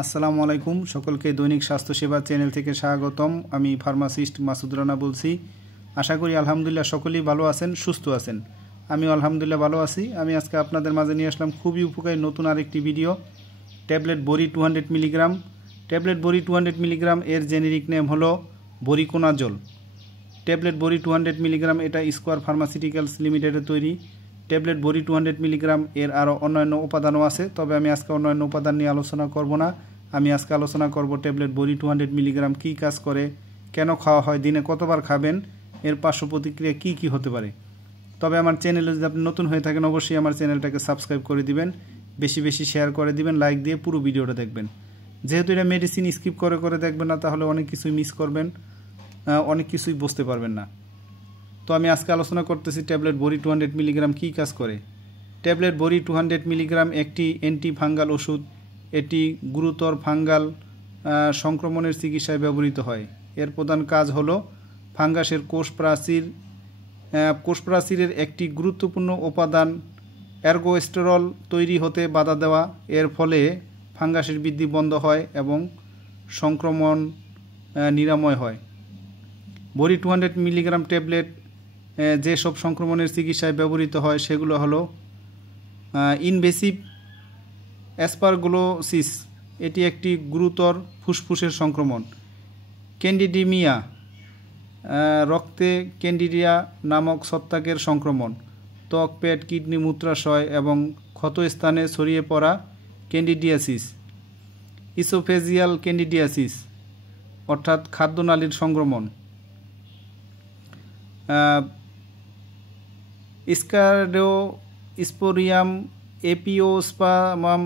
আসসালামু আলাইকুম সকলকে দৈনিক স্বাস্থ্য সেবা চ্যানেল থেকে স্বাগতম। আমি ফার্মাসিস্ট মাসুদ রানা বলছি। আশা করি আলহামদুলিল্লাহ সকলেই ভালো আছেন, সুস্থ আছেন। আমি আলহামদুলিল্লাহ ভালো আছি। আমি আজকে আপনাদের মাঝে নিয়ে আসলাম খুবই উপকারী নতুন আরেকটি ভিডিও। ট্যাবলেট বড়ি 200 মিলিগ্রাম। ট্যাবলেট বড়ি 200 মিলিগ্রাম এর জেনেরিক নেম হলো বরিকোনাজল। ট্যাবলেট বড়ি 200 মিলিগ্রাম এটা স্কোয়ার ফার্মাসিউটিক্যালস লিমিটেডের তৈরি। ট্যাবলেট বড়ি 200 মিলিগ্রাম এর আরও অন্যান্য উপাদানও আছে, তবে আমি আজকে অন্যান্য উপাদান নিয়ে আলোচনা করব না। আমি আজকে আলোচনা করব ট্যাবলেট বড়ি 200 মিলিগ্রাম কী কাজ করে, কেন খাওয়া হয়, দিনে কতবার খাবেন, এর পার্শ্ব প্রতিক্রিয়া কী কী হতে পারে। তবে আমার চ্যানেলে যদি আপনি নতুন হয়ে থাকেন অবশ্যই আমার চ্যানেলটাকে সাবস্ক্রাইব করে দিবেন, বেশি বেশি শেয়ার করে দিবেন, লাইক দিয়ে পুরো ভিডিওটা দেখবেন। যেহেতু এটা মেডিসিন স্কিপ করে করে দেখবেন না, তাহলে অনেক কিছুই মিস করবেন, অনেক কিছুই বুঝতে পারবেন না। তো আমি আজকে আলোচনা করতেছি ট্যাবলেট বড়ি 200 মিলিগ্রাম কী কাজ করে। ট্যাবলেট বড়ি 200 মিলিগ্রাম একটি অ্যান্টি ফাঙ্গাল ওষুধ। এটি গুরুতর ফাঙ্গাল সংক্রমণের চিকিৎসায় ব্যবহৃত হয়। এর প্রধান কাজ হলো ফাঙ্গাসের কোষ প্রাচীরের একটি গুরুত্বপূর্ণ উপাদান এর্গোস্টেরল তৈরি হতে বাধা দেওয়া। এর ফলে ফাঙ্গাসের বৃদ্ধি বন্ধ হয় এবং সংক্রমণ নিরাময় হয়। বড়ি 200 মিলিগ্রাম ট্যাবলেট যেসব সংক্রমণের চিকিৎসায় ব্যবহৃত হয় সেগুলো হলো ইনভেসিভ অ্যাসপারগিলোসিস, এটি একটি গুরুতর ফুসফুসের সংক্রমণ। ক্যান্ডিডিমিয়া, রক্তে ক্যান্ডিডিয়া নামক ছত্রাকের সংক্রমণ। ত্বক, পেট, কিডনি, মূত্রাশয় এবং ক্ষতস্থানে ছড়িয়ে পড়া ক্যান্ডিডিয়াসিস। ইসোফেজিয়াল ক্যান্ডিডিয়াসিস অর্থাৎ খাদ্যনালীর সংক্রমণ। স্কারডোস্পোরিয়াম এপিওস্পামাম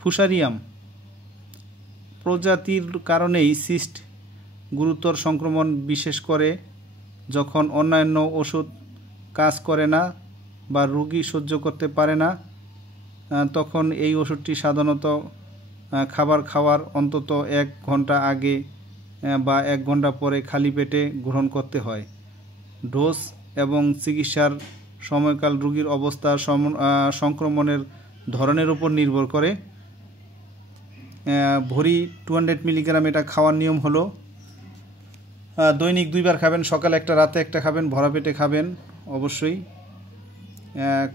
ফুসারিয়াম প্রজাতির কারণেই সিস্ট গুরুতর সংক্রমণ, বিশেষ করে যখন অন্যান্য ওষুধ কাজ করে না বা রোগী সহ্য করতে পারে না, তখন এই ওষুধটি সাধারণত খাবার খাওয়ার অন্তত 1 ঘন্টা আগে বা 1 ঘন্টা পরে খালি পেটে গ্রহণ করতে হয়। ডোজ এবং চিকিৎসার সময়কাল রোগীর অবস্থা, সংক্রমণের ধরনের উপর নির্ভর করে। বড়ি 200 মিলিগ্রাম এটা খাওয়ার নিয়ম হলো দৈনিক 2 বার খাবেন, সকালে একটা, রাতে একটা খাবেন, ভরা পেটে খাবেন অবশ্যই,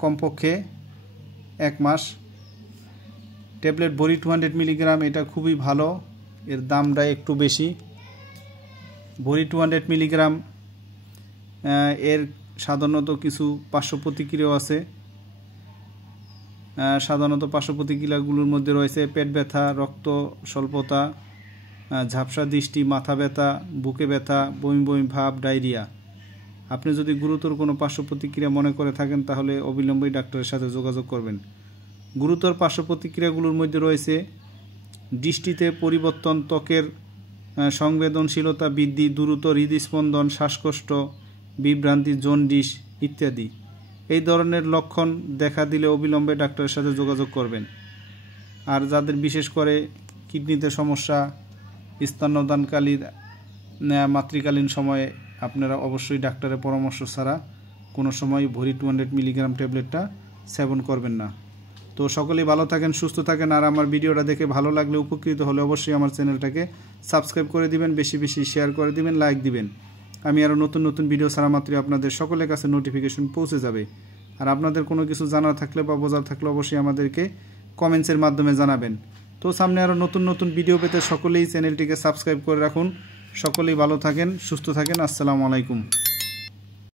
কমপক্ষে 1 মাস। ট্যাবলেট বড়ি 200 মিলিগ্রাম এটা খুবই ভালো, এর দামটা একটু বেশি। বড়ি 200 মিলিগ্রাম এর সাধারণত কিছু পার্শ্ব প্রতিক্রিয়াও আছে। সাধারণত পার্শ্ব প্রতিক্রিয়াগুলোর মধ্যে রয়েছে পেট ব্যথা, রক্ত স্বল্পতা, ঝাপসা দৃষ্টি, মাথা ব্যথা, বুকে ব্যথা, বমি বমি ভাব, ডায়রিয়া। আপনি যদি গুরুতর কোনো পার্শ্ব প্রতিক্রিয়া মনে করে থাকেন তাহলে অবিলম্বে ডাক্তারের সাথে যোগাযোগ করবেন। গুরুতর পার্শ্ব প্রতিক্রিয়াগুলোর মধ্যে রয়েছে দৃষ্টিতে পরিবর্তন, ত্বকের সংবেদনশীলতা বৃদ্ধি, দ্রুত হৃদস্পন্দন, শ্বাসকষ্ট, বিভ্রান্তি, জন্ডিস ইত্যাদি। এই ধরনের লক্ষণ দেখা দিলে অবিলম্বে ডাক্তারের সাথে যোগাযোগ করবেন। আর যাদের বিশেষ করে কিডনিতে সমস্যা, স্তন্যদানকালীন মাতৃকালীন সময়ে আপনারা অবশ্যই ডাক্তারের পরামর্শ ছাড়া কোনো সময় বড়ি 200 মিলিগ্রাম ট্যাবলেটটা সেবন করবেন না। তো সকলেই ভালো থাকেন, সুস্থ থাকেন। আর আমার ভিডিওটা দেখে ভালো লাগলে, উপকৃত হলে অবশ্যই আমার চ্যানেলটাকে সাবস্ক্রাইব করে দিবেন, বেশি বেশি শেয়ার করে দিবেন, লাইক দিবেন। আমি আরও নতুন নতুন ভিডিও ছাড়া মাত্রই আপনাদের সকলের কাছে নোটিফিকেশন পৌঁছে যাবে। আর আপনাদের কোনো কিছু জানার থাকলে বা বোঝার থাকলে অবশ্যই আমাদেরকে কমেন্টসের মাধ্যমে জানাবেন। তো সামনে আরও নতুন নতুন ভিডিও পেতে সকলেই চ্যানেলটিকে সাবস্ক্রাইব করে রাখুন। সকলেই ভালো থাকেন, সুস্থ থাকেন। আসসালামু আলাইকুম।